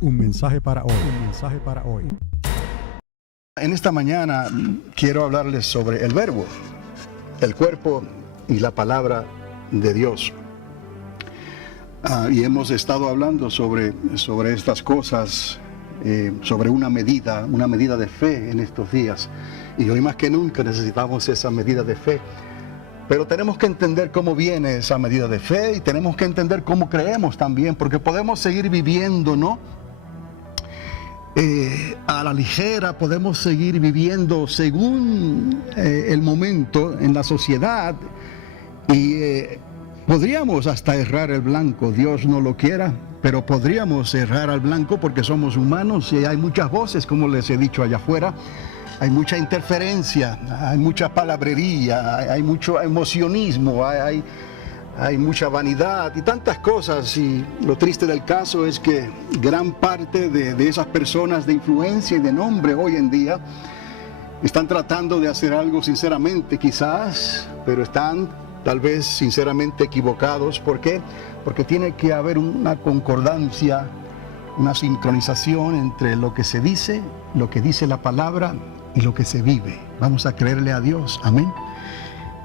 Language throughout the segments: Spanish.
Un mensaje para hoy. Un mensaje para hoy. En esta mañana quiero hablarles sobre el verbo, el cuerpo y la palabra de Dios. Y hemos estado hablando sobre estas cosas, sobre una medida de fe en estos días. Y hoy más que nunca necesitamos esa medida de fe. Pero tenemos que entender cómo viene esa medida de fe y tenemos que entender cómo creemos también, porque podemos seguir viviendo, ¿no? A la ligera, podemos seguir viviendo según el momento en la sociedad y podríamos hasta errar el blanco, Dios no lo quiera, pero podríamos errar al blanco porque somos humanos y hay muchas voces, como les he dicho allá afuera. Hay mucha interferencia, hay mucha palabrería, hay mucho emocionismo, hay mucha vanidad y tantas cosas. Y lo triste del caso es que gran parte de esas personas de influencia y de nombre hoy en día están tratando de hacer algo sinceramente quizás, pero están tal vez sinceramente equivocados. ¿Por qué? Porque tiene que haber una concordancia, una sincronización entre lo que se dice, lo que dice la palabra y lo que se vive. Vamos a creerle a Dios, amén.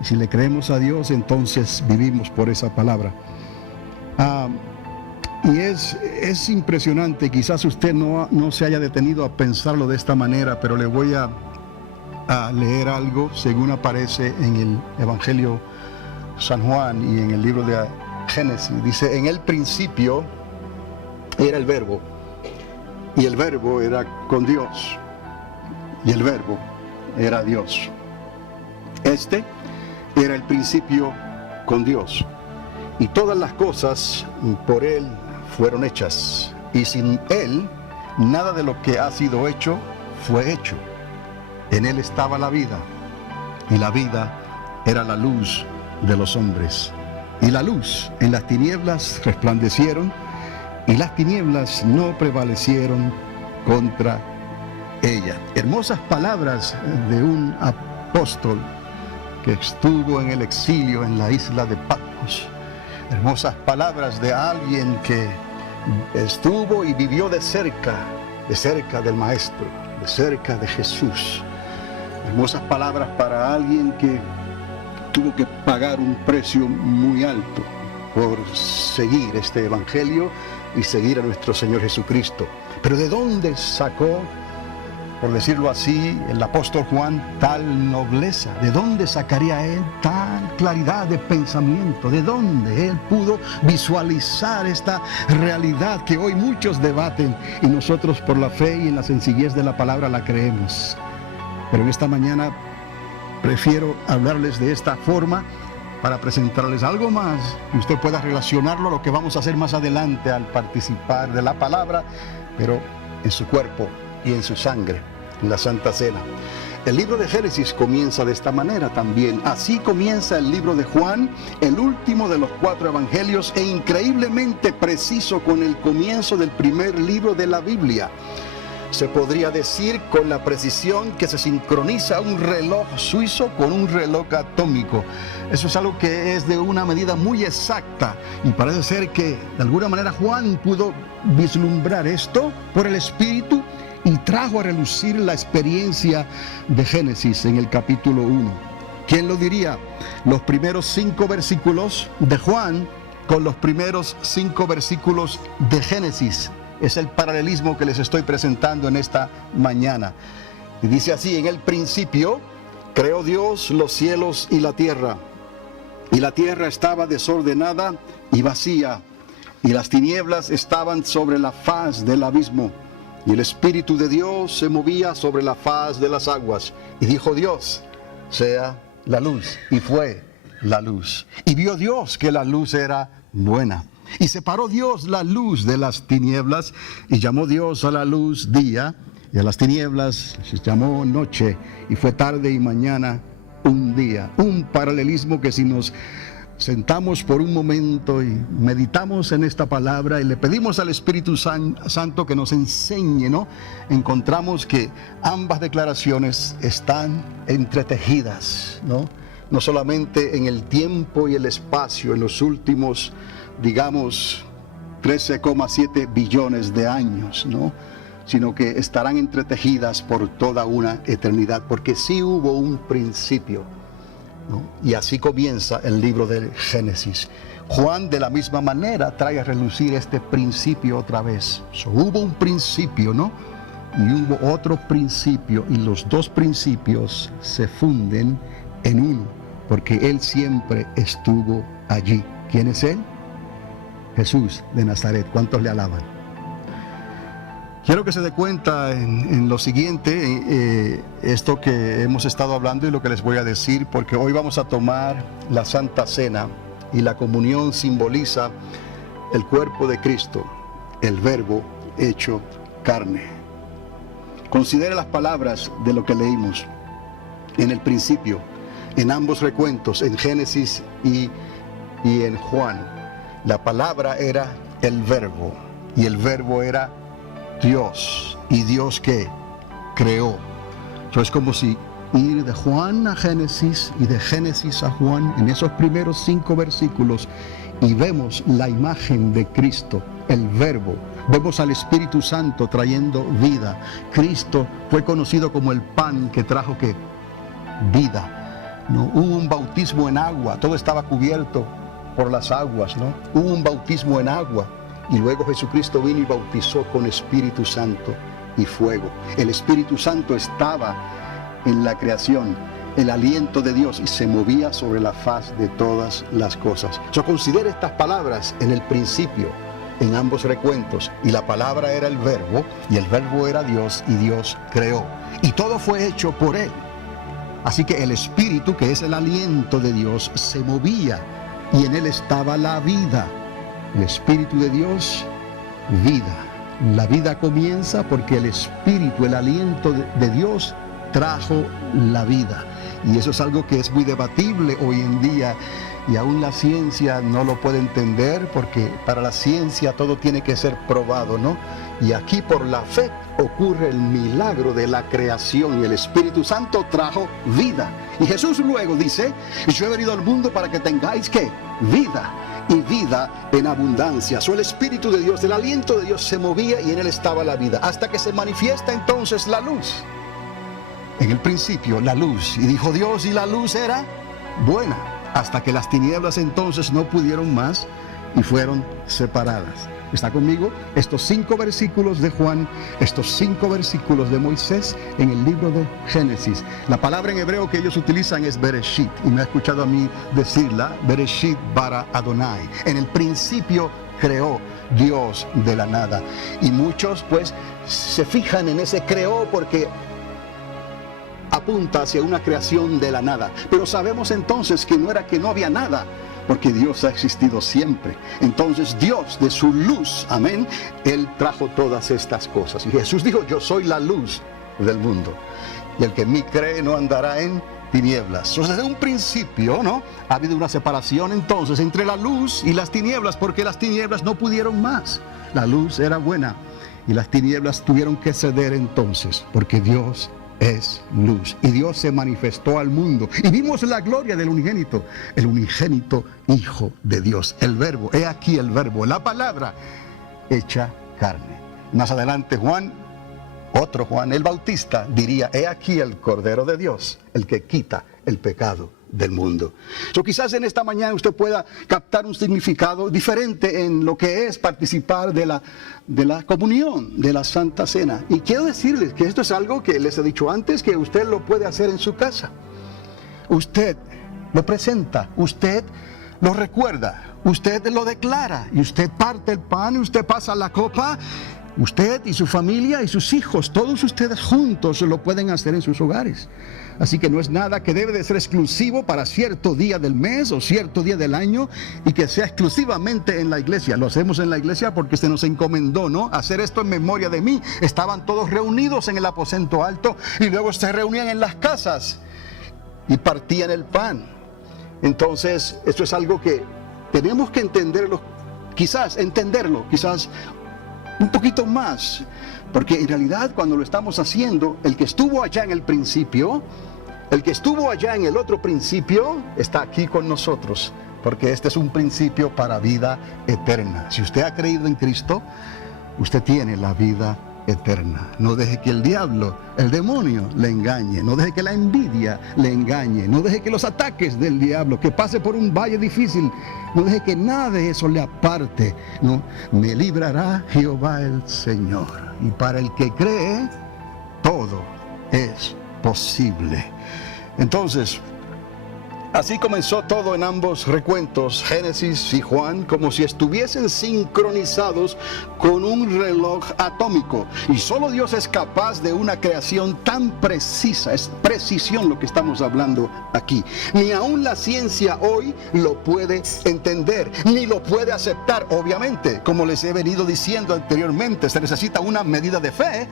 Y si le creemos a Dios, entonces vivimos por esa palabra. Y es impresionante, quizás usted no se haya detenido a pensarlo de esta manera, pero le voy a leer algo según aparece en el Evangelio San Juan y en el libro de Génesis. Dice, en el principio era el verbo, y el verbo era con Dios, y el verbo era Dios. Este era el principio con Dios, y todas las cosas por Él fueron hechas, y sin Él nada de lo que ha sido hecho fue hecho. En Él estaba la vida, y la vida era la luz de los hombres. Y la luz en las tinieblas resplandecieron, y las tinieblas no prevalecieron contra ella. Hermosas palabras de un apóstol que estuvo en el exilio en la isla de Patmos. Hermosas palabras de alguien que estuvo y vivió de cerca del Maestro, de cerca de Jesús. Hermosas palabras para alguien que tuvo que pagar un precio muy alto por seguir este evangelio y seguir a nuestro Señor Jesucristo. Pero ¿de dónde sacó, por decirlo así, el apóstol Juan tal nobleza? ¿De dónde sacaría él tal claridad de pensamiento? ¿De dónde él pudo visualizar esta realidad que hoy muchos debaten y nosotros por la fe y en la sencillez de la palabra la creemos? Pero en esta mañana prefiero hablarles de esta forma para presentarles algo más y usted pueda relacionarlo a lo que vamos a hacer más adelante al participar de la palabra, pero en su cuerpo y en su sangre, en la Santa Cena. El libro de Génesis comienza de esta manera también. Así comienza el libro de Juan, el último de los 4 evangelios e increíblemente preciso con el comienzo del primer libro de la Biblia. Se podría decir con la precisión que se sincroniza un reloj suizo con un reloj atómico. Eso es algo que es de una medida muy exacta y parece ser que de alguna manera Juan pudo vislumbrar esto por el Espíritu y trajo a relucir la experiencia de Génesis en el capítulo 1. ¿Quién lo diría? Los primeros 5 versículos de Juan con los primeros 5 versículos de Génesis. Es el paralelismo que les estoy presentando en esta mañana. Y dice así, en el principio creó Dios los cielos y la tierra estaba desordenada y vacía, y las tinieblas estaban sobre la faz del abismo, y el Espíritu de Dios se movía sobre la faz de las aguas. Y dijo Dios, sea la luz, y fue la luz. Y vio Dios que la luz era buena. Y separó Dios la luz de las tinieblas, y llamó Dios a la luz día, y a las tinieblas se llamó noche, y fue tarde y mañana un día. Un paralelismo que si nos sentamos por un momento y meditamos en esta palabra y le pedimos al Espíritu Santo que nos enseñe, ¿no? Encontramos que ambas declaraciones están entretejidas, ¿no? No solamente en el tiempo y el espacio, en los últimos, digamos, 13,7 billones de años, ¿no? Sino que estarán entretejidas por toda una eternidad, porque sí hubo un principio, ¿no? Y así comienza el libro del Génesis. Juan de la misma manera trae a relucir este principio otra vez. Hubo un principio, ¿no? Y hubo otro principio, y los dos principios se funden en uno, porque Él siempre estuvo allí. ¿Quién es Él? Jesús de Nazaret. ¿Cuántos le alaban? Quiero que se dé cuenta en lo siguiente, esto que hemos estado hablando y lo que les voy a decir, porque hoy vamos a tomar la Santa Cena, y la comunión simboliza el cuerpo de Cristo, el Verbo hecho carne. Considere las palabras de lo que leímos en el principio, en ambos recuentos, en Génesis y en Juan. La palabra era el Verbo, y el Verbo era Dios, y Dios ¿qué? Creó. Entonces es como si ir de Juan a Génesis y de Génesis a Juan en esos primeros 5 versículos, y vemos la imagen de Cristo, el Verbo. Vemos al Espíritu Santo trayendo vida. Cristo fue conocido como el pan que trajo ¿qué? Vida, ¿no? Hubo un bautismo en agua, todo estaba cubierto por las aguas, ¿no? Hubo un bautismo en agua, y luego Jesucristo vino y bautizó con Espíritu Santo y fuego. El Espíritu Santo estaba en la creación, el aliento de Dios, y se movía sobre la faz de todas las cosas. Yo considero estas palabras en el principio, en ambos recuentos, y la palabra era el Verbo, y el Verbo era Dios, y Dios creó, y todo fue hecho por Él. Así que el Espíritu, que es el aliento de Dios, se movía, y en Él estaba la vida. El Espíritu de Dios, vida. La vida comienza porque el Espíritu, el aliento de Dios, trajo la vida. Y eso es algo que es muy debatible hoy en día, y aún la ciencia no lo puede entender, porque para la ciencia todo tiene que ser probado, ¿no? Y aquí por la fe ocurre el milagro de la creación, y el Espíritu Santo trajo vida. Y Jesús luego dice: yo he venido al mundo para que tengáis ¿qué? Vida, y vida en abundancia. El Espíritu de Dios, el aliento de Dios se movía, y en Él estaba la vida, hasta que se manifiesta entonces la luz. En el principio la luz, y dijo Dios, y la luz era buena, hasta que las tinieblas entonces no pudieron más y fueron separadas. ¿Está conmigo? Estos 5 versículos de Juan, estos 5 versículos de Moisés en el libro de Génesis. La palabra en hebreo que ellos utilizan es Bereshit, y me ha escuchado a mí decirla, Bereshit bara Adonai. En el principio creó Dios de la nada. Y muchos pues se fijan en ese creó porque apunta hacia una creación de la nada. Pero sabemos entonces que no era que no había nada, porque Dios ha existido siempre. Entonces Dios, de su luz, amén, Él trajo todas estas cosas. Y Jesús dijo: yo soy la luz del mundo, y el que en mí cree no andará en tinieblas. Entonces, desde un principio, ¿no?, ha habido una separación entonces entre la luz y las tinieblas, porque las tinieblas no pudieron más. La luz era buena, y las tinieblas tuvieron que ceder entonces, porque Dios es luz, y Dios se manifestó al mundo, y vimos la gloria del unigénito, el unigénito Hijo de Dios, el Verbo. He aquí el Verbo, la palabra hecha carne. Más adelante Juan, otro Juan, el Bautista, diría: he aquí el Cordero de Dios, el que quita el pecado del mundo. Quizás en esta mañana usted pueda captar un significado diferente en lo que es participar de la comunión, de la Santa Cena. Y quiero decirles que esto es algo que les he dicho antes, que usted lo puede hacer en su casa. Usted lo presenta, usted lo recuerda, usted lo declara, y usted parte el pan, y usted pasa la copa. Usted y su familia y sus hijos, todos ustedes juntos lo pueden hacer en sus hogares. Así que no es nada que debe de ser exclusivo para cierto día del mes o cierto día del año, y que sea exclusivamente en la iglesia. Lo hacemos en la iglesia porque se nos encomendó, ¿no?, hacer esto en memoria de mí. Estaban todos reunidos en el aposento alto, y luego se reunían en las casas y partían el pan. Entonces, esto es algo que tenemos que entenderlo, quizás un poquito más, porque en realidad cuando lo estamos haciendo, el que estuvo allá en el principio, el que estuvo allá en el otro principio, está aquí con nosotros porque este es un principio para vida eterna. Si usted ha creído en Cristo, usted tiene la vida eterna. No deje que el diablo, el demonio, le engañe. No deje que la envidia le engañe. No deje que los ataques del diablo, que pase por un valle difícil, no deje que nada de eso le aparte. No, me librará Jehová el Señor. Y para el que cree, todo es posible. Entonces, así comenzó todo en ambos recuentos, Génesis y Juan, como si estuviesen sincronizados con un reloj atómico. Y solo Dios es capaz de una creación tan precisa, es precisión lo que estamos hablando aquí. Ni aún la ciencia hoy lo puede entender, ni lo puede aceptar, obviamente. Como les he venido diciendo anteriormente, se necesita una medida de fe,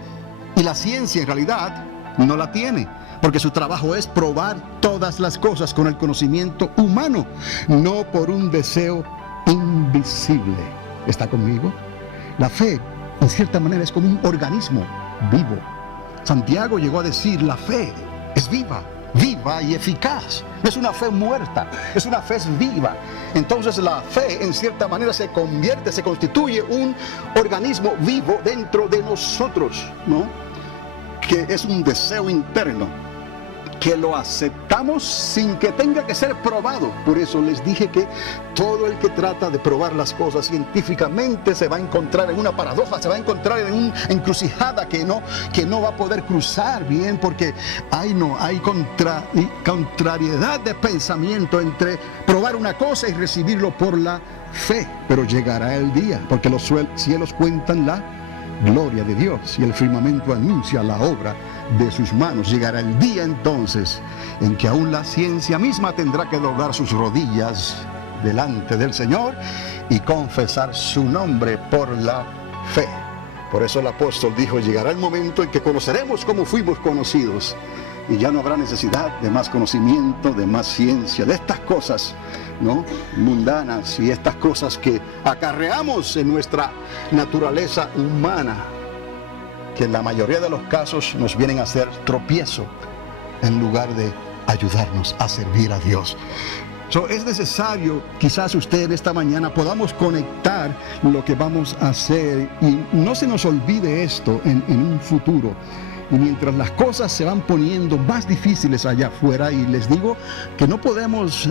y la ciencia en realidad no la tiene, porque su trabajo es probar todas las cosas con el conocimiento humano, no por un deseo invisible. ¿Está conmigo? La fe, en cierta manera, es como un organismo vivo. Santiago llegó a decir, la fe es viva, viva y eficaz. No es una fe muerta, es una fe viva. Entonces la fe, en cierta manera, se constituye un organismo vivo dentro de nosotros, ¿no? Que es un deseo interno, que lo aceptamos sin que tenga que ser probado. Por eso les dije que todo el que trata de probar las cosas científicamente se va a encontrar en una paradoja, se va a encontrar en una encrucijada que no va a poder cruzar bien, porque hay contrariedad de pensamiento entre probar una cosa y recibirlo por la fe. Pero llegará el día, porque los cielos cuentan la gloria de Dios y el firmamento anuncia la obra de sus manos. Llegará el día entonces en que aún la ciencia misma tendrá que doblar sus rodillas delante del Señor y confesar su nombre por la fe. Por eso el apóstol dijo, llegará el momento en que conoceremos como fuimos conocidos, y ya no habrá necesidad de más conocimiento, de más ciencia, de estas cosas, ¿no?, mundanas, y estas cosas que acarreamos en nuestra naturaleza humana, que en la mayoría de los casos nos vienen a hacer tropiezo en lugar de ayudarnos a servir a Dios. Es necesario, quizás usted en esta mañana podamos conectar lo que vamos a hacer, y no se nos olvide esto en un futuro. Y mientras las cosas se van poniendo más difíciles allá afuera, y les digo que no podemos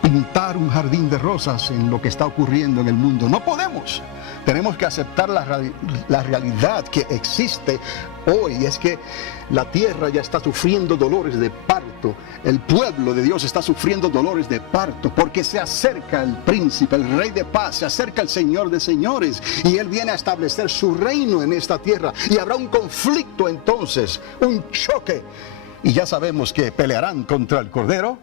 pintar un jardín de rosas en lo que está ocurriendo en el mundo, no podemos. Tenemos que aceptar la realidad que existe hoy, es que la tierra ya está sufriendo dolores de parto. El pueblo de Dios está sufriendo dolores de parto, porque se acerca el príncipe, el rey de paz, se acerca el Señor de señores, y Él viene a establecer su reino en esta tierra, y habrá un conflicto entonces, un choque, y ya sabemos que pelearán contra el Cordero,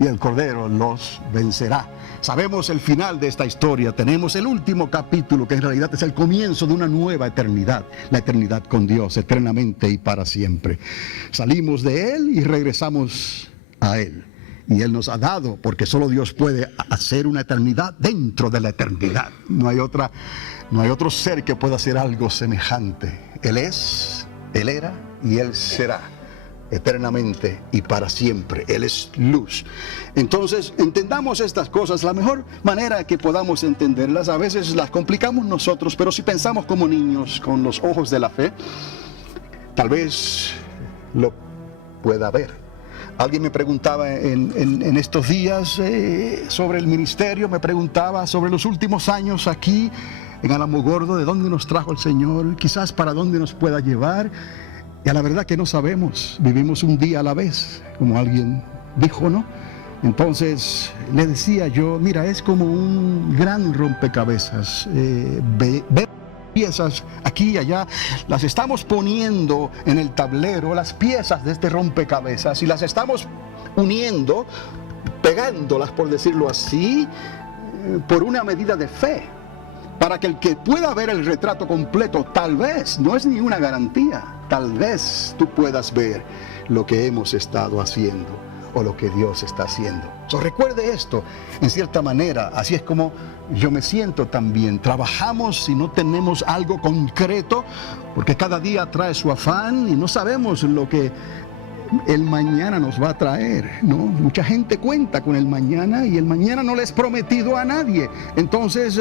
y el Cordero los vencerá. Sabemos el final de esta historia, tenemos el último capítulo, que en realidad es el comienzo de una nueva eternidad, la eternidad con Dios, eternamente y para siempre. Salimos de Él y regresamos a Él, y Él nos ha dado, porque solo Dios puede hacer una eternidad dentro de la eternidad. No hay otro ser que pueda hacer algo semejante. Él es, Él era y Él será, eternamente y para siempre. Él es luz. Entonces, entendamos estas cosas. La mejor manera que podamos entenderlas, a veces las complicamos nosotros, pero si pensamos como niños, con los ojos de la fe, tal vez lo pueda ver. Alguien me preguntaba en estos días sobre el ministerio, me preguntaba sobre los últimos años aquí en Alamogordo, de dónde nos trajo el Señor, quizás para dónde nos pueda llevar. Y a la verdad que no sabemos, vivimos un día a la vez, como alguien dijo, ¿no? Entonces le decía yo, mira, es como un gran rompecabezas, ver piezas aquí y allá, las estamos poniendo en el tablero, las piezas de este rompecabezas, y las estamos uniendo, pegándolas, por decirlo así, por una medida de fe, para que el que pueda ver el retrato completo, tal vez, no es ni una garantía, tal vez tú puedas ver lo que hemos estado haciendo o lo que Dios está haciendo. Recuerde esto, en cierta manera, así es como yo me siento también. Trabajamos si no tenemos algo concreto, porque cada día trae su afán y no sabemos lo que el mañana nos va a traer, ¿no? Mucha gente cuenta con el mañana y el mañana no le es prometido a nadie. Entonces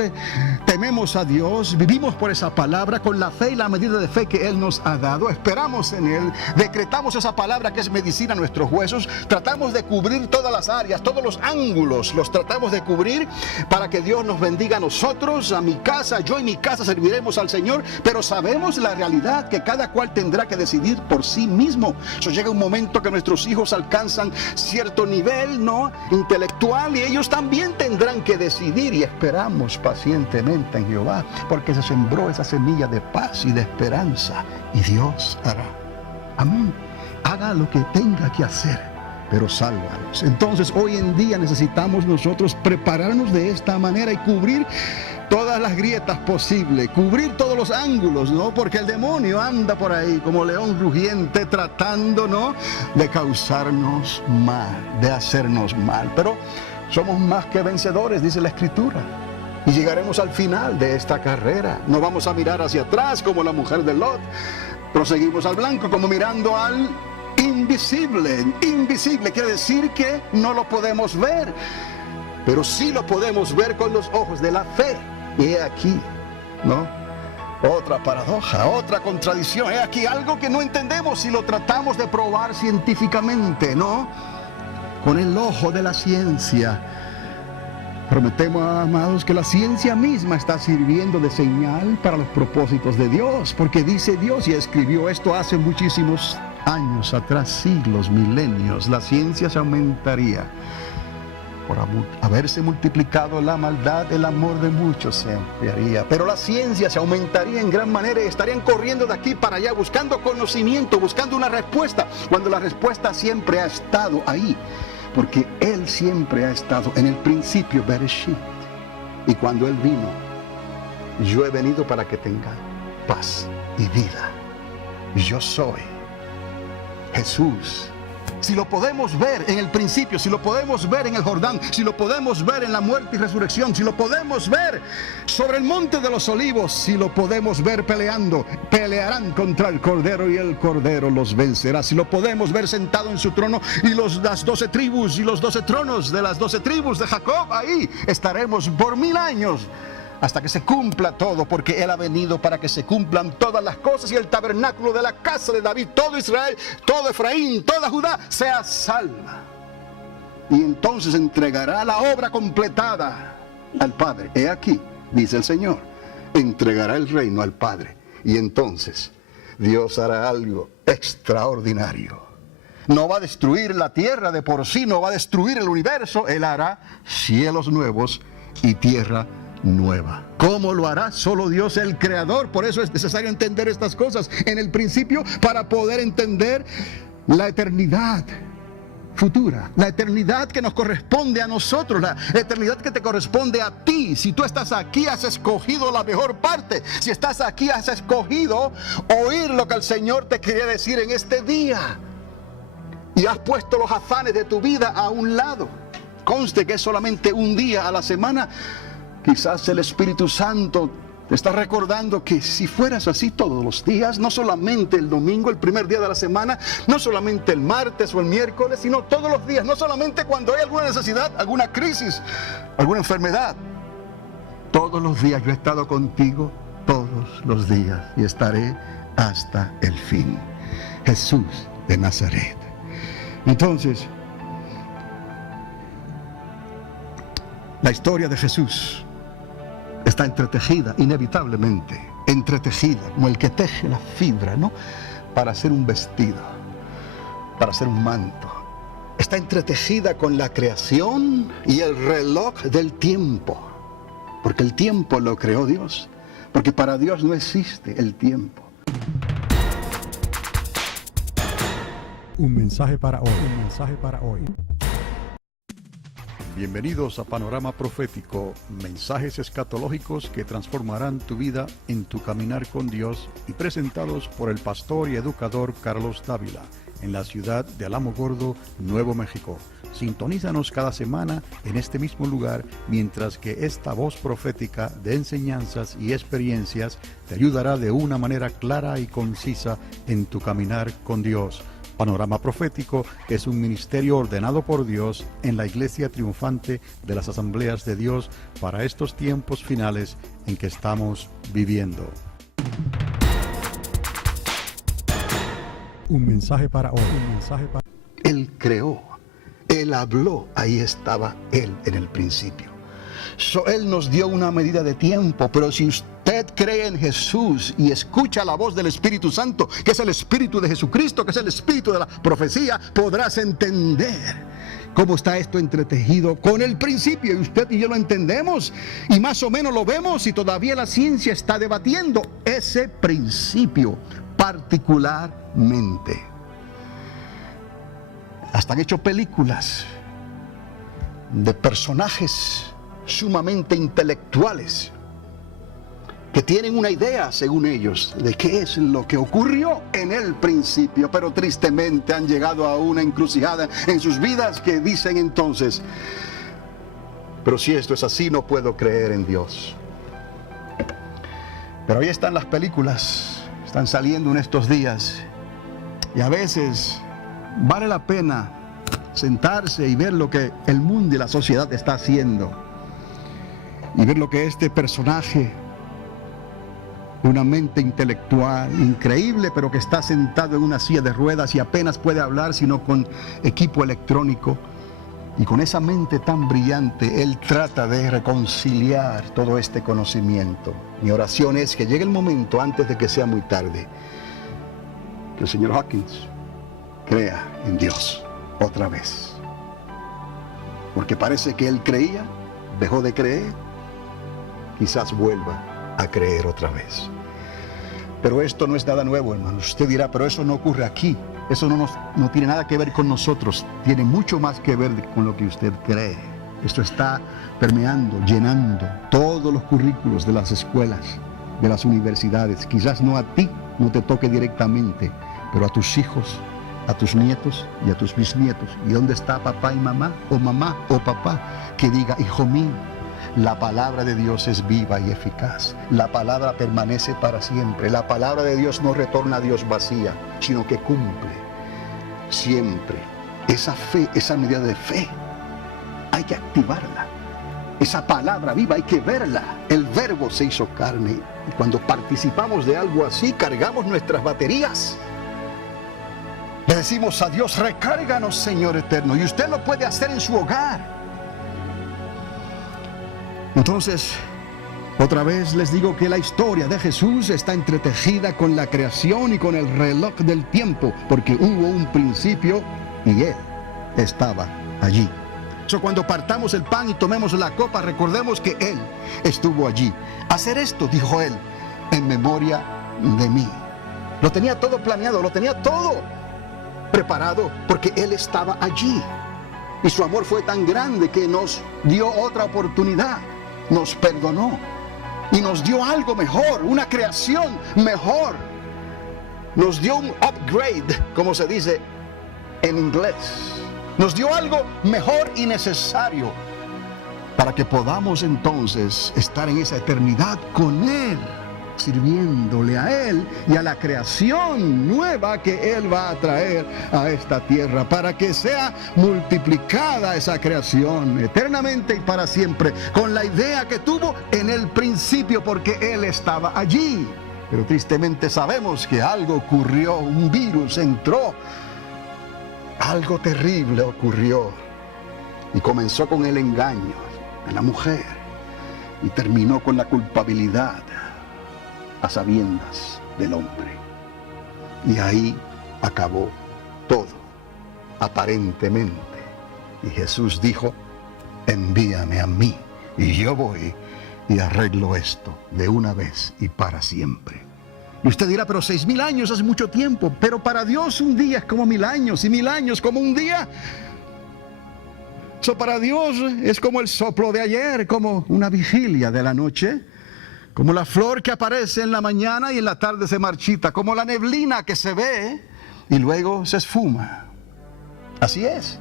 tememos a Dios, vivimos por esa palabra con la fe y la medida de fe que Él nos ha dado, esperamos en Él, decretamos esa palabra que es medicina a nuestros huesos, tratamos de cubrir todas las áreas, todos los ángulos, los tratamos de cubrir para que Dios nos bendiga a nosotros, a mi casa, yo y mi casa serviremos al Señor, pero sabemos la realidad que cada cual tendrá que decidir por sí mismo. Eso llega un momento que nuestros hijos alcanzan cierto nivel, ¿no?, intelectual, y ellos también tendrán que decidir, y esperamos pacientemente en Jehová, porque se sembró esa semilla de paz y de esperanza, y Dios hará. Amén. Haga lo que tenga que hacer, pero sálvanos. Entonces hoy en día necesitamos nosotros prepararnos de esta manera y cubrir todas las grietas posibles, cubrir todos los ángulos, ¿no? Porque el demonio anda por ahí como león rugiente tratando, ¿no?, de causarnos mal, de hacernos mal. Pero somos más que vencedores, dice la Escritura. Y llegaremos al final de esta carrera. No vamos a mirar hacia atrás como la mujer de Lot. Proseguimos al blanco como mirando al invisible. Invisible quiere decir que no lo podemos ver, pero sí lo podemos ver con los ojos de la fe. Y he aquí, ¿no?, otra paradoja, otra contradicción. He aquí algo que no entendemos si lo tratamos de probar científicamente, ¿no?, con el ojo de la ciencia. Prometemos, amados, que la ciencia misma está sirviendo de señal para los propósitos de Dios, porque dice Dios, y escribió esto hace muchísimos años atrás, siglos, milenios, la ciencia se aumentaría. Por haberse multiplicado la maldad, el amor de muchos se enfriaría. Pero la ciencia se aumentaría en gran manera y estarían corriendo de aquí para allá buscando conocimiento, buscando una respuesta, cuando la respuesta siempre ha estado ahí. Porque Él siempre ha estado en el principio, Bereshit. Y cuando Él vino, yo he venido para que tengan paz y vida. Yo soy Jesús. Si lo podemos ver en el principio, si lo podemos ver en el Jordán, si lo podemos ver en la muerte y resurrección, si lo podemos ver sobre el monte de los olivos, si lo podemos ver peleando, pelearán contra el Cordero y el Cordero los vencerá. Si lo podemos ver sentado en su trono y las 12 tribus y los 12 tronos de las 12 tribus de Jacob, ahí estaremos por 1000 años. Hasta que se cumpla todo, porque Él ha venido para que se cumplan todas las cosas y el tabernáculo de la casa de David, todo Israel, todo Efraín, toda Judá, sea salva. Y entonces entregará la obra completada al Padre. He aquí, dice el Señor, entregará el reino al Padre. Y entonces Dios hará algo extraordinario. No va a destruir la tierra de por sí, no va a destruir el universo. Él hará cielos nuevos y tierra nueva. ¿Cómo lo hará? Solo Dios, el Creador. Por eso es necesario entender estas cosas en el principio para poder entender la eternidad futura, la eternidad que nos corresponde a nosotros, la eternidad que te corresponde a ti. Si tú estás aquí, has escogido la mejor parte. Si estás aquí, has escogido oír lo que el Señor te quería decir en este día y has puesto los afanes de tu vida a un lado. Conste que es solamente un día a la semana. Quizás el Espíritu Santo te está recordando que si fueras así todos los días, no solamente el domingo, el primer día de la semana, no solamente el martes o el miércoles, sino todos los días, no solamente cuando hay alguna necesidad, alguna crisis, alguna enfermedad. Todos los días yo he estado contigo, todos los días, y estaré hasta el fin. Jesús de Nazaret. Entonces, la historia de Jesús está entretejida, inevitablemente, entretejida, como el que teje la fibra, ¿no?, para hacer un vestido, para hacer un manto. Está entretejida con la creación y el reloj del tiempo, porque el tiempo lo creó Dios, porque para Dios no existe el tiempo. Un mensaje para hoy. Un mensaje para hoy. Bienvenidos a Panorama Profético, mensajes escatológicos que transformarán tu vida en tu caminar con Dios y presentados por el pastor y educador Carlos Dávila en la ciudad de Alamogordo, Nuevo México. Sintonízanos cada semana en este mismo lugar mientras que esta voz profética de enseñanzas y experiencias te ayudará de una manera clara y concisa en tu caminar con Dios. Panorama Profético es un ministerio ordenado por Dios en la Iglesia Triunfante de las Asambleas de Dios para estos tiempos finales en que estamos viviendo. Un mensaje para hoy. Un mensaje para... Él creó, Él habló, ahí estaba Él en el principio. Él nos dio una medida de tiempo, pero si usted cree en Jesús y escucha la voz del Espíritu Santo, que es el Espíritu de Jesucristo, que es el Espíritu de la profecía, podrás entender cómo está esto entretejido con el principio. Y usted y yo lo entendemos y más o menos lo vemos, y todavía la ciencia está debatiendo ese principio particularmente. Hasta han hecho películas de personajes sumamente intelectuales que tienen una idea, según ellos, de qué es lo que ocurrió en el principio, pero tristemente han llegado a una encrucijada en sus vidas que dicen entonces: pero si esto es así, no puedo creer en Dios. Pero ahí están las películas, están saliendo en estos días, y a veces vale la pena sentarse y ver lo que el mundo y la sociedad está haciendo, y ver lo que este personaje, una mente intelectual increíble, pero que está sentado en una silla de ruedas y apenas puede hablar sino con equipo electrónico, y con esa mente tan brillante él trata de reconciliar todo este conocimiento. Mi oración es que llegue el momento, antes de que sea muy tarde, que el señor Hawkins crea en Dios otra vez, porque parece que él creía, dejó de creer, quizás vuelva a creer otra vez. Pero esto no es nada nuevo, hermano. Usted dirá, pero eso no ocurre aquí, eso no tiene nada que ver con nosotros, tiene mucho más que ver con lo que usted cree. Esto está permeando, llenando todos los currículos de las escuelas, de las universidades. Quizás no a ti, no te toque directamente, pero a tus hijos, a tus nietos y a tus bisnietos. ¿Y dónde está papá y mamá o papá que diga: hijo mío, la palabra de Dios es viva y eficaz, la palabra permanece para siempre, la palabra de Dios no retorna a Dios vacía, sino que cumple siempre? Esa fe, esa medida de fe, hay que activarla. Esa palabra viva hay que verla. El verbo se hizo carne, y cuando participamos de algo así, cargamos nuestras baterías. Le decimos a Dios: recárganos, Señor eterno. Y usted lo puede hacer en su hogar. Entonces, otra vez les digo que la historia de Jesús está entretejida con la creación y con el reloj del tiempo, porque hubo un principio y Él estaba allí. Cuando partamos el pan y tomemos la copa, recordemos que Él estuvo allí. Hacer esto, dijo Él, en memoria de mí. Lo tenía todo planeado, lo tenía todo preparado, porque Él estaba allí. Y su amor fue tan grande que nos dio otra oportunidad, nos perdonó y nos dio algo mejor, una creación mejor. Nos dio un upgrade, como se dice en inglés. Nos dio algo mejor y necesario para que podamos entonces estar en esa eternidad con Él, sirviéndole a Él y a la creación nueva que Él va a traer a esta tierra, para que sea multiplicada esa creación eternamente y para siempre, con la idea que tuvo en el principio, porque Él estaba allí. Pero tristemente sabemos que algo ocurrió, un virus entró, algo terrible ocurrió, y comenzó con el engaño de la mujer y terminó con la culpabilidad a sabiendas del hombre. Y ahí acabó todo, aparentemente. Y Jesús dijo: envíame a mí, y yo voy y arreglo esto de una vez y para siempre. Y usted dirá: pero 6,000 años es mucho tiempo. Pero para Dios un día es como 1,000 años, y 1,000 años como un día. Eso para Dios es como el soplo de ayer, como una vigilia de la noche, como la flor que aparece en la mañana y en la tarde se marchita, como la neblina que se ve y luego se esfuma. Así es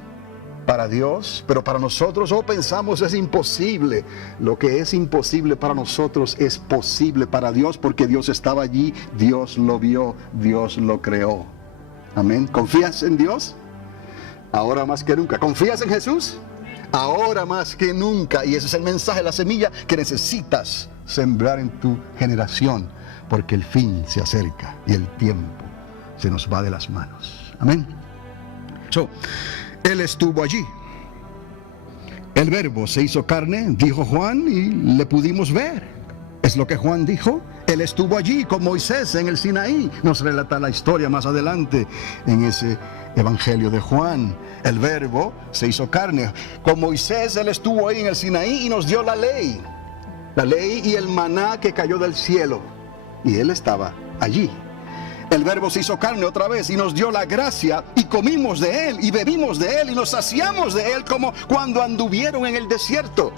para Dios, pero para nosotros pensamos es imposible. Lo que es imposible para nosotros es posible para Dios, porque Dios estaba allí, Dios lo vio, Dios lo creó. Amén. ¿Confías en Dios? Ahora más que nunca. ¿Confías en Jesús? Ahora más que nunca. Y ese es el mensaje, la semilla que necesitas sembrar en tu generación, porque el fin se acerca y el tiempo se nos va de las manos. Amén. Él estuvo allí. El Verbo se hizo carne, dijo Juan, y le pudimos ver. Es lo que Juan dijo. Él estuvo allí con Moisés en el Sinaí. Nos relata la historia más adelante en ese Evangelio de Juan. El Verbo se hizo carne. Con Moisés él estuvo ahí en el Sinaí y nos dio la ley. La ley y el maná que cayó del cielo. Y él estaba allí. El Verbo se hizo carne otra vez y nos dio la gracia y comimos de él y bebimos de él y nos saciamos de él como cuando anduvieron en el desierto.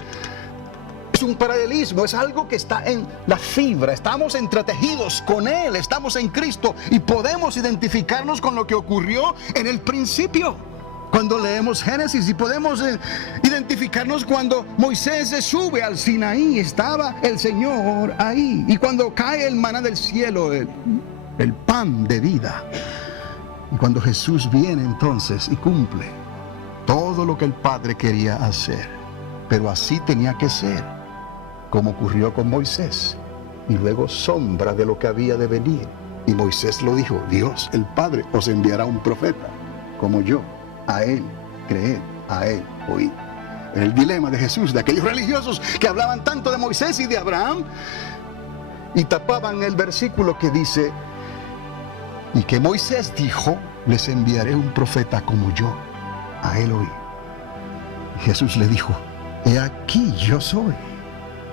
Es un paralelismo, es algo que está en la fibra. Estamos entretejidos con él, estamos en Cristo y podemos identificarnos con lo que ocurrió en el principio. Cuando leemos Génesis, y podemos identificarnos cuando Moisés se sube al Sinaí, estaba el Señor ahí. Y cuando cae el maná del cielo, el pan de vida. Y cuando Jesús viene entonces y cumple todo lo que el Padre quería hacer. Pero así tenía que ser, como ocurrió con Moisés. Y luego sombra de lo que había de venir. Y Moisés lo dijo: Dios, el Padre, os enviará un profeta como yo. A él creed, a él oíd. El dilema de Jesús, de aquellos religiosos que hablaban tanto de Moisés y de Abraham y tapaban el versículo que dice: y que Moisés dijo, les enviaré un profeta como yo, a él oí. Y Jesús le dijo: he aquí yo soy.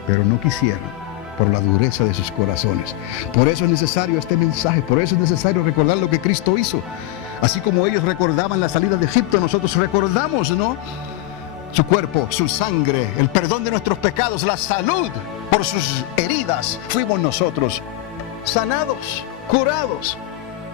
Pero no quisieron, por la dureza de sus corazones. Por eso es necesario este mensaje, por eso es necesario recordar lo que Cristo hizo. Así como ellos recordaban la salida de Egipto, nosotros recordamos, ¿no? Su cuerpo, su sangre, el perdón de nuestros pecados, la salud. Por sus heridas fuimos nosotros sanados, curados.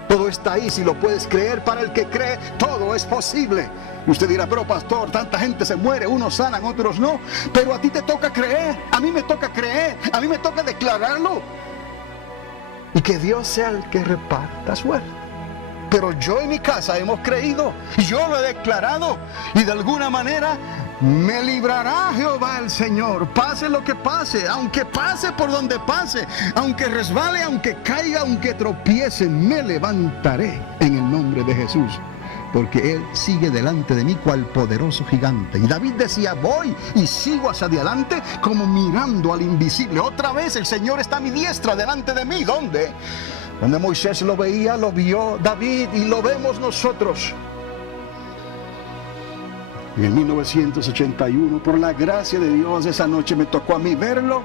Todo está ahí, si lo puedes creer. Para el que cree, todo es posible. Y usted dirá: pero pastor, tanta gente se muere, unos sanan, otros no. Pero a ti te toca creer, a mí me toca creer, a mí me toca declararlo. Y que Dios sea el que reparta suerte. Pero yo y mi casa hemos creído, y yo lo he declarado, y de alguna manera me librará Jehová el Señor, pase lo que pase, aunque pase por donde pase, aunque resbale, aunque caiga, aunque tropiece, me levantaré en el nombre de Jesús, porque Él sigue delante de mí cual poderoso gigante. Y David decía: voy y sigo hacia adelante como mirando al invisible. Otra vez el Señor está a mi diestra delante de mí. ¿Dónde? Donde Moisés lo veía, lo vio David y lo vemos nosotros. En el 1981, por la gracia de Dios, esa noche me tocó a mí verlo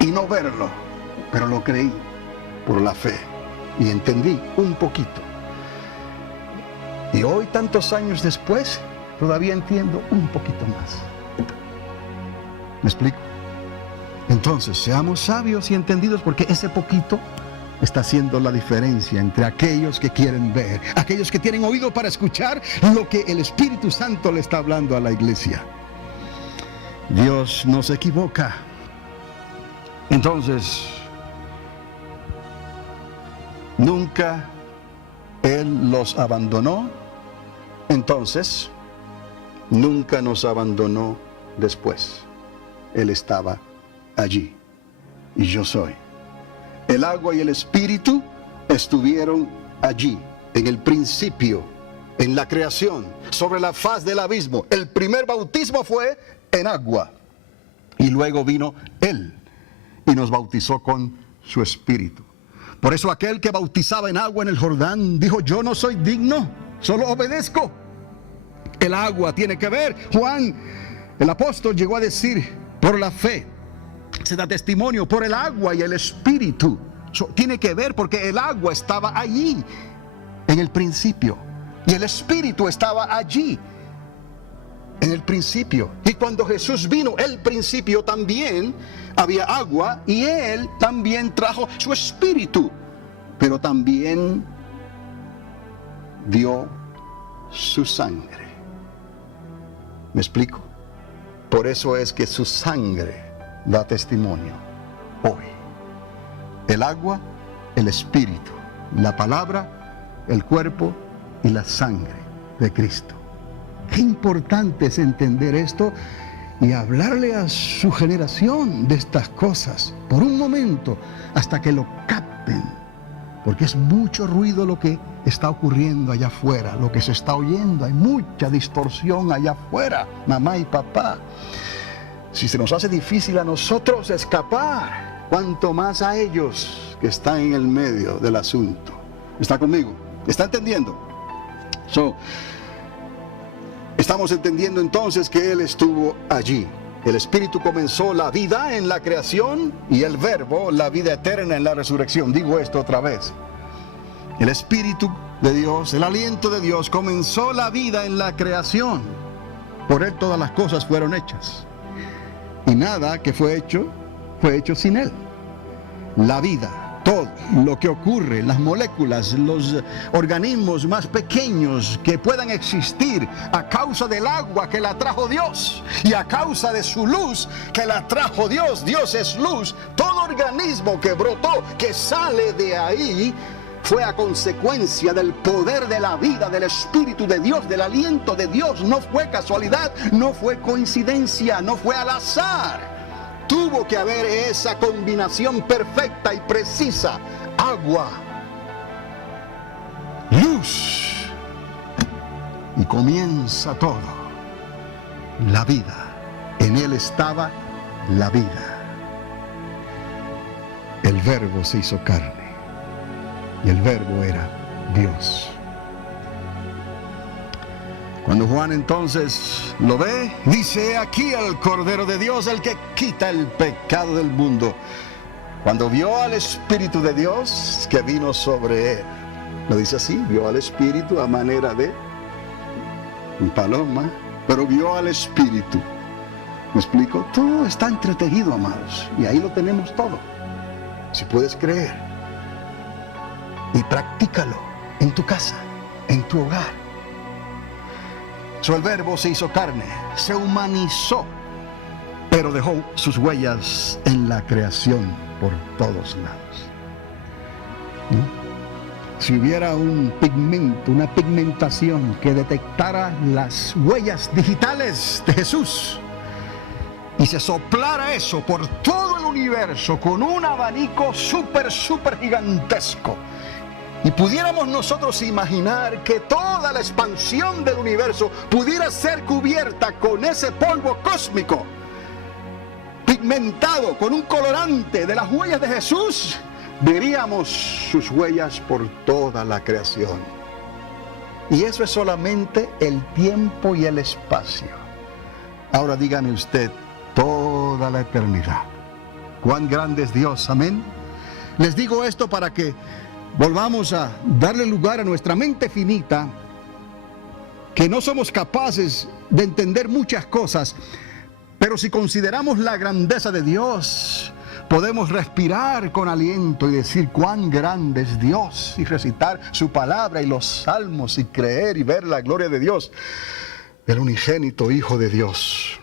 y no verlo, pero lo creí por la fe y entendí un poquito. Y hoy, tantos años después, todavía entiendo un poquito más. ¿Me explico? Entonces, seamos sabios y entendidos, porque ese poquito está haciendo la diferencia entre aquellos que quieren ver, aquellos que tienen oído para escuchar lo que el Espíritu Santo le está hablando a la iglesia. Dios no se equivoca. Entonces, nunca Él los abandonó. Entonces, nunca nos abandonó después. Él estaba allí. Y yo soy. El agua y el Espíritu estuvieron allí, en el principio, en la creación, sobre la faz del abismo. El primer bautismo fue en agua. Y luego vino Él y nos bautizó con su Espíritu. Por eso aquel que bautizaba en agua en el Jordán dijo: yo no soy digno, solo obedezco. El agua tiene que ver. Juan, el apóstol, llegó a decir: por la fe se da testimonio, por el agua y el Espíritu. Tiene que ver, porque el agua estaba allí en el principio y el Espíritu estaba allí en el principio. Y cuando Jesús vino, el principio también había agua y Él también trajo su Espíritu, pero también dio su sangre. ¿Me explico? Por eso es que su sangre da testimonio hoy. El agua, el Espíritu, la palabra, el cuerpo y la sangre de Cristo. Qué importante es entender esto y hablarle a su generación de estas cosas por un momento hasta que lo capten, porque es mucho ruido lo que está ocurriendo allá afuera, lo que se está oyendo. Hay mucha distorsión allá afuera, mamá y papá. Si se nos hace difícil a nosotros escapar, cuanto más a ellos que están en el medio del asunto. ¿Está conmigo? ¿Está entendiendo? Estamos entendiendo entonces que Él estuvo allí. El Espíritu comenzó la vida en la creación y el Verbo la vida eterna en la resurrección. Digo esto otra vez. El Espíritu de Dios, el aliento de Dios comenzó la vida en la creación. Por Él todas las cosas fueron hechas. Y nada que fue hecho sin Él. La vida, todo lo que ocurre, las moléculas, los organismos más pequeños que puedan existir a causa del agua que la trajo Dios y a causa de su luz que la trajo Dios. Dios es luz. Todo organismo que brotó, que sale de ahí, fue a consecuencia del poder de la vida, del Espíritu de Dios, del aliento de Dios. No fue casualidad, no fue coincidencia, no fue al azar. Tuvo que haber esa combinación perfecta y precisa. Agua, luz, y comienza todo. La vida. En Él estaba la vida. El Verbo se hizo carne. Y el Verbo era Dios. Cuando Juan entonces lo ve, dice: aquí el Cordero de Dios, el que quita el pecado del mundo. Cuando vio al Espíritu de Dios que vino sobre él, lo dice así, vio al Espíritu a manera de un paloma, pero vio al Espíritu. ¿Me explico? Todo está entretejido, amados, y ahí lo tenemos todo. Si puedes creer. Y practícalo en tu casa, en tu hogar. El Verbo se hizo carne, se humanizó, pero dejó sus huellas en la creación por todos lados. ¿No? Si hubiera un pigmento, una pigmentación que detectara las huellas digitales de Jesús y se soplara eso por todo el universo con un abanico súper gigantesco, y pudiéramos nosotros imaginar que toda la expansión del universo pudiera ser cubierta con ese polvo cósmico, pigmentado con un colorante de las huellas de Jesús, veríamos sus huellas por toda la creación. Y eso es solamente el tiempo y el espacio. Ahora dígame usted, toda la eternidad. ¿Cuán grande es Dios? Amén. Les digo esto para que volvamos a darle lugar a nuestra mente finita, que no somos capaces de entender muchas cosas, pero si consideramos la grandeza de Dios, podemos respirar con aliento y decir cuán grande es Dios, y recitar su palabra y los salmos y creer y ver la gloria de Dios, el unigénito Hijo de Dios.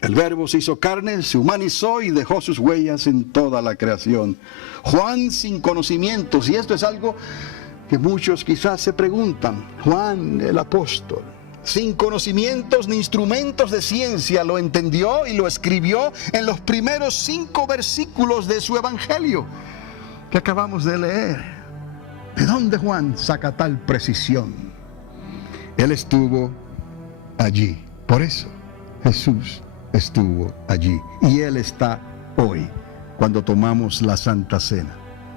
El Verbo se hizo carne, se humanizó y dejó sus huellas en toda la creación. Juan sin conocimientos, y esto es algo que muchos quizás se preguntan. Juan el apóstol, sin conocimientos ni instrumentos de ciencia, lo entendió y lo escribió en los primeros 5 versículos de su evangelio que acabamos de leer. ¿De dónde Juan saca tal precisión? Él estuvo allí. Por eso Jesús estuvo allí, y Él está hoy cuando tomamos la Santa Cena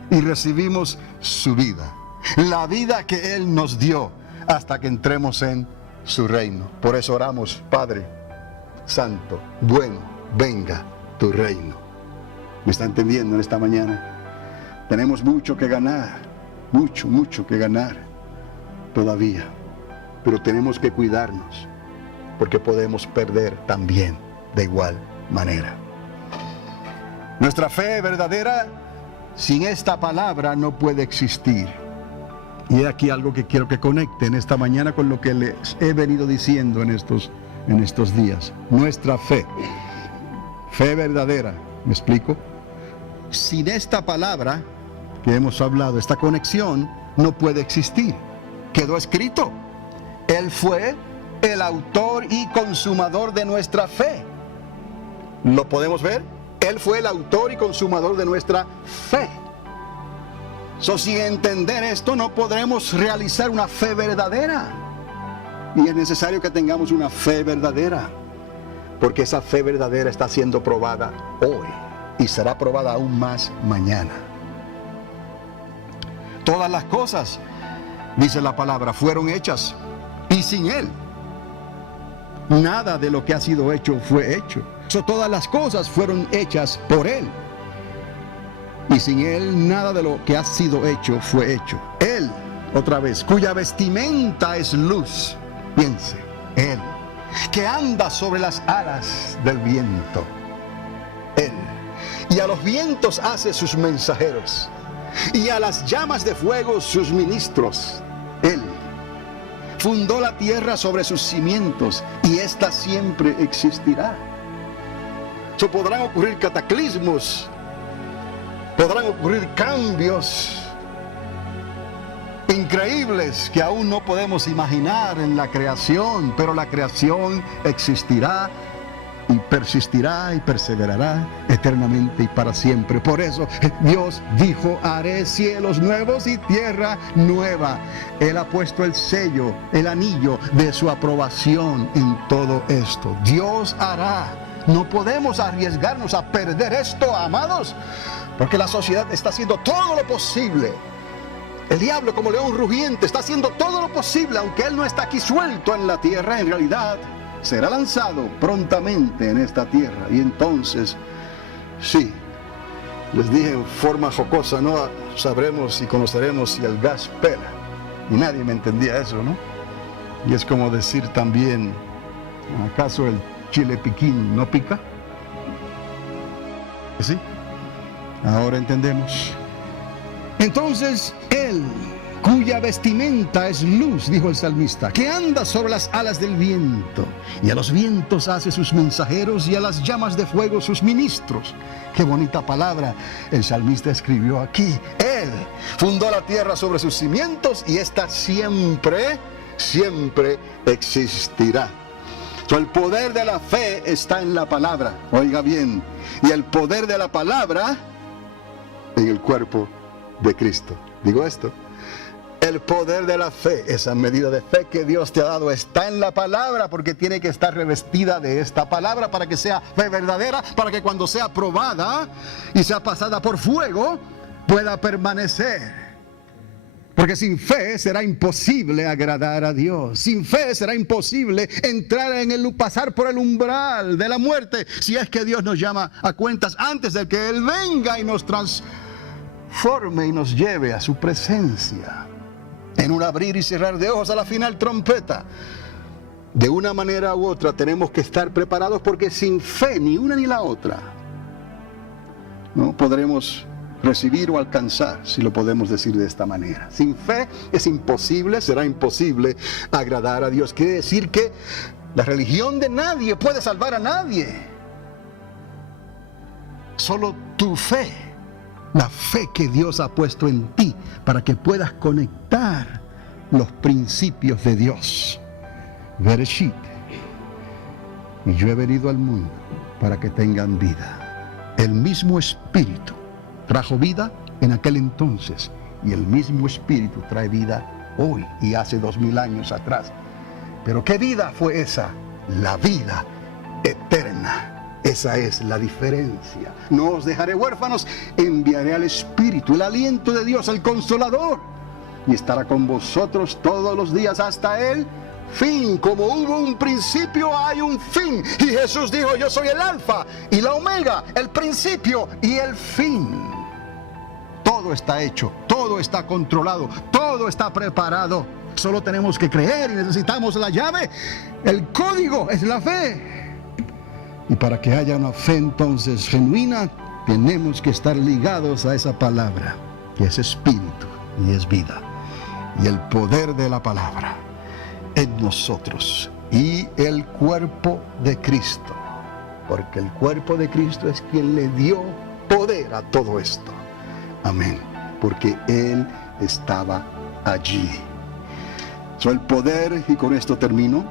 y recibimos su vida, la vida que Él nos dio hasta que entremos en su reino. Por eso oramos: Padre Santo, bueno, venga tu reino. ¿Me está entendiendo en esta mañana? Tenemos mucho que ganar, mucho que ganar todavía, pero tenemos que cuidarnos, porque podemos perder también de igual manera. Nuestra fe verdadera sin esta palabra no puede existir. Y he aquí algo que quiero que conecten esta mañana con lo que les he venido diciendo en estos días. Nuestra fe verdadera, ¿me explico? Sin esta palabra que hemos hablado, esta conexión no puede existir. quedó escrito. Él fue el autor y consumador de nuestra fe. ¿Lo podemos ver? Él fue el autor y consumador de nuestra fe. Sin entender esto no podremos realizar una fe verdadera. Y es necesario que tengamos una fe verdadera, porque esa fe verdadera está siendo probada hoy y será probada aún más mañana. Todas las cosas, dice la palabra, fueron hechas, y sin Él nada de lo que ha sido hecho fue hecho. Todas las cosas fueron hechas por Él, y sin Él nada de lo que ha sido hecho fue hecho. Él, otra vez, cuya vestimenta es luz. Piense, Él, que anda sobre las alas del viento. Él, y a los vientos hace sus mensajeros, y a las llamas de fuego sus ministros. Él fundó la tierra sobre sus cimientos, y ésta siempre existirá. Podrán ocurrir cataclismos, podrán ocurrir cambios increíbles que aún no podemos imaginar en la creación, pero la creación existirá y persistirá y perseverará eternamente y para siempre. Por eso Dios dijo: haré cielos nuevos y tierra nueva. Él ha puesto el sello, el anillo de su aprobación en todo esto. Dios hará. No podemos arriesgarnos a perder esto, amados, porque la sociedad está haciendo todo lo posible. El diablo, como león rugiente, está haciendo todo lo posible, aunque él no está aquí suelto en la tierra. En realidad será lanzado prontamente en esta tierra. Y entonces, sí, les dije en forma jocosa, no sabremos y conoceremos si el gas pela. Y nadie me entendía eso, ¿no? Y es como decir también, ¿acaso el chile piquín no pica? ¿Sí? Ahora entendemos. Entonces, Él, cuya vestimenta es luz, dijo el salmista, que anda sobre las alas del viento, y a los vientos hace sus mensajeros, y a las llamas de fuego sus ministros. Qué bonita palabra el salmista escribió aquí. Él fundó la tierra sobre sus cimientos, y ésta siempre, siempre existirá. El poder de la fe está en la palabra, oiga bien, y el poder de la palabra en el cuerpo de Cristo. Digo esto: el poder de la fe, esa medida de fe que Dios te ha dado, está en la palabra, porque tiene que estar revestida de esta palabra para que sea fe verdadera, para que cuando sea probada y sea pasada por fuego pueda permanecer. Porque sin fe será imposible agradar a Dios. Sin fe será imposible entrar pasar por el umbral de la muerte, si es que Dios nos llama a cuentas antes de que Él venga y nos transforme y nos lleve a su presencia. En un abrir y cerrar de ojos, a la final trompeta. De una manera u otra tenemos que estar preparados, porque sin fe, ni una ni la otra, no podremos recibir o alcanzar, si lo podemos decir de esta manera. Sin fe es imposible, será imposible agradar a Dios. Quiere decir que la religión de nadie puede salvar a nadie. Solo tu fe, la fe que Dios ha puesto en ti, para que puedas conectar los principios de Dios. Bereshit: y yo he venido al mundo para que tengan vida. El mismo Espíritu trajo vida en aquel entonces, y el mismo Espíritu trae vida hoy y hace 2000 años atrás. Pero ¿qué vida fue esa? La vida eterna. Esa es la diferencia. No os dejaré huérfanos, enviaré al Espíritu, el aliento de Dios, el Consolador, y estará con vosotros todos los días hasta el fin. Como hubo un principio, hay un fin. Y Jesús dijo: yo soy el alfa y la omega, el principio y el fin. Todo está hecho, todo está controlado, todo está preparado. Solo tenemos que creer, y necesitamos la llave. El código es la fe. Y para que haya una fe entonces genuina, tenemos que estar ligados a esa palabra, que es espíritu y es vida. Y el poder de la palabra en nosotros, y el cuerpo de Cristo, porque el cuerpo de Cristo es quien le dio poder a todo esto. Amén, porque Él estaba allí. El poder, y con esto termino,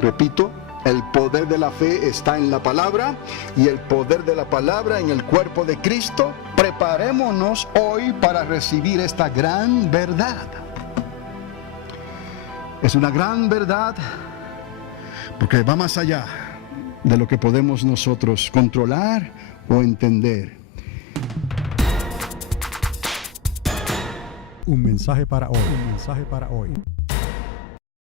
repito, el poder de la fe está en la palabra y el poder de la palabra en el cuerpo de Cristo. Preparémonos hoy para recibir esta gran verdad. Es una gran verdad porque va más allá de lo que podemos nosotros controlar o entender. Un mensaje para hoy. Un mensaje para hoy.